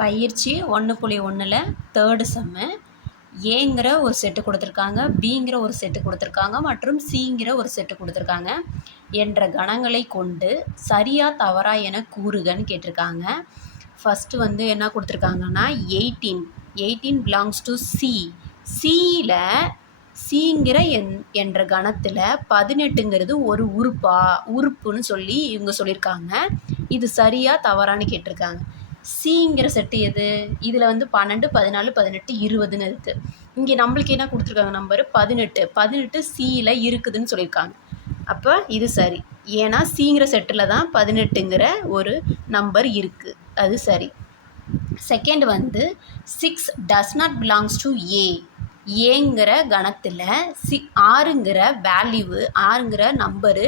பயிற்சி ஒன்று புள்ளி ஒன்றில் தேர்டு செம்மு ஏங்கிற ஒரு செட்டு கொடுத்துருக்காங்க பிங்கிற ஒரு செட்டு கொடுத்துருக்காங்க மற்றும் சிங்கிற ஒரு செட்டு கொடுத்துருக்காங்க என்ற கணங்களை கொண்டு சரியா தவறா என கூறுகன்னு கேட்டிருக்காங்க. ஃபஸ்ட்டு வந்து என்ன கொடுத்துருக்காங்கன்னா eighteen eighteen belongs to C சியில் சிங்கிற என் என்ற கணத்தில் பதினெட்டுங்கிறது ஒரு உறுப்பா உறுப்புன்னு சொல்லி இவங்க சொல்லியிருக்காங்க. இது சரியா தவறான்னு கேட்டிருக்காங்க. சிங்கிற செட்டு எது? இதில் வந்து பன்னெண்டு பதினாலு பதினெட்டு இருபதுன்னு இருக்குது இங்கே நம்மளுக்கு என்ன கொடுத்துருக்காங்க நம்பரு பதினெட்டு. பதினெட்டு சியில் இருக்குதுன்னு சொல்லியிருக்காங்க. அப்போ இது சரி. ஏன்னா சிங்கிற செட்டில் தான் பதினெட்டுங்கிற ஒரு நம்பர் இருக்குது அது சரி. செகண்ட் வந்து six does not belongs to A ஏங்கிற கணத்தில் சி ஆறுங்கிற வேல்யூவு ஆறுங்கிற நம்பரு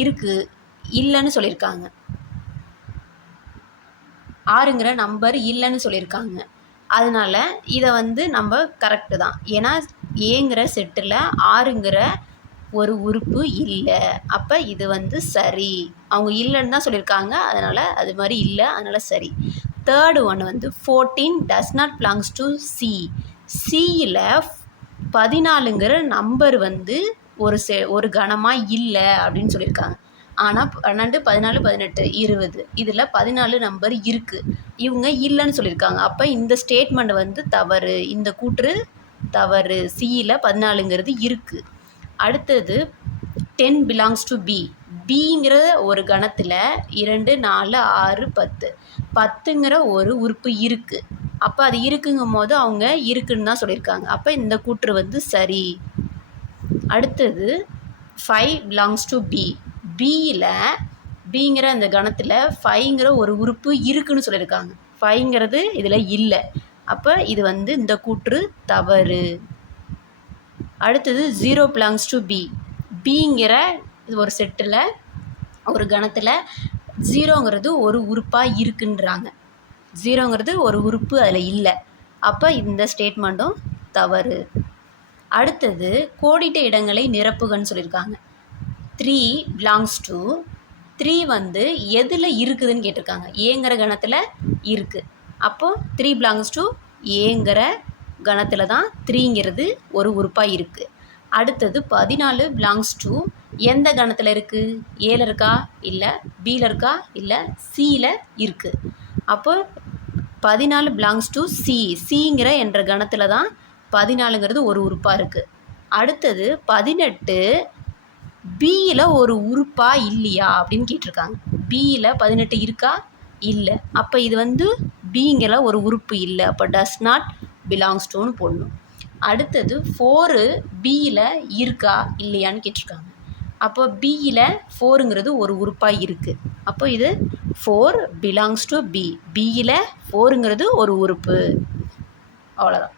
இருக்குது இல்லைன்னு சொல்லியிருக்காங்க. ஆறுங்கிற நம்பர் இல்லைன்னு சொல்லியிருக்காங்க. அதனால் இதை வந்து நம்ம கரெக்டு தான். ஏன்னா ஏங்கிற செட்டில் ஆறுங்கிற ஒரு உறுப்பு இல்லை. அப்போ இது வந்து சரி. அவங்க இல்லைன்னு தான் சொல்லியிருக்காங்க. அதனால் அது மாதிரி இல்லை. அதனால் சரி. தேர்டு ஒன் வந்து fourteen does not belongs to C சியில் பதினாலுங்கிற நம்பர் வந்து ஒரு செ ஒரு கணமாக இல்லை அப்படின்னு சொல்லியிருக்காங்க. ஆனால் பன்னெண்டு பதினாலு பதினெட்டு இருபது. இதில் பதினாலு நம்பர் இருக்குது இவங்க இல்லைன்னு சொல்லியிருக்காங்க. அப்போ இந்த ஸ்டேட்மெண்ட் வந்து தவறு. இந்த கூற்று தவறு. சியில் பதினாலுங்கிறது இருக்குது அடுத்தது டென் பிலாங்ஸ் டு பி பிங்கிற ஒரு கணத்தில் இரண்டு நாலு ஆறு பத்து. பத்துங்கிற ஒரு உறுப்பு இருக்குது அப்போ அது இருக்குங்கும் போது அவங்க இருக்குன்னு தான் சொல்லியிருக்காங்க. அப்போ இந்த கூற்று வந்து சரி. அடுத்தது ஃபைவ் பிலாங்ஸ் டு பி பியில் பிங்கிற அந்த கணத்தில் ஃபைங்கிற ஒரு உறுப்பு இருக்குன்னு சொல்லியிருக்காங்க. ஃபைங்கிறது இதில் இல்லை. அப்போ இது வந்து இந்த கூற்று தவறு. அடுத்தது ஜீரோ பிலாங்ஸ் டு பி பிங்கிற இது ஒரு செட்டில் ஒரு கணத்தில் ஜீரோங்கிறது ஒரு உறுப்பாக இருக்குன்றாங்க. ஜீரோங்கிறது ஒரு உறுப்பு அதில் இல்லை. அப்போ இந்த ஸ்டேட்மெண்ட்டும் தவறு. அடுத்தது கோடிட்ட இடங்களை நிரப்புகன்னு சொல்லியிருக்காங்க. த்ரீ பிலாங்ஸ் டு த்ரீ வந்து எதில் இருக்குதுன்னு கேட்டிருக்காங்க. ஏங்கிற கணத்தில் இருக்குது அப்போது த்ரீ பிலாங்ஸ் டு ஏங்கிற கணத்தில் தான் த்ரீங்கிறது ஒரு உறுப்பாக இருக்குது அடுத்தது பதினாலு பிலாங்ஸ் டு எந்த கணத்தில் இருக்குது ஏல இருக்கா? இல்லை பியில் இருக்கா? இல்லை சியில் இருக்குது அப்போ பதினாலு பிலாங்ஸ் டு சி சிங்கிற என்ற கணத்தில் தான் பதினாலுங்கிறது ஒரு உறுப்பாக இருக்குது அடுத்தது பதினெட்டு பியில் ஒரு உறுப்பா இல்லையா அப்படின்னு கேட்டிருக்காங்க. பியில் பதினெட்டு இருக்கா? இல்லை. அப்போ இது வந்து பிங்கிற ஒரு உறுப்பு இல்லை. அப்போ டஸ் நாட் பிலாங்ஸ் டுன்னு போடணும். அடுத்தது ஃபோரு பியில் இருக்கா? இல்லையான்னு கேட்டிருக்காங்க. அப்போ பியில் ஃபோருங்கிறது ஒரு உறுப்பாக இருக்குது அப்போ இது ஃபோர் பிலாங்ஸ் டு பி பியில் ஃபோருங்கிறது ஒரு உறுப்பு. அவ்வளோதான்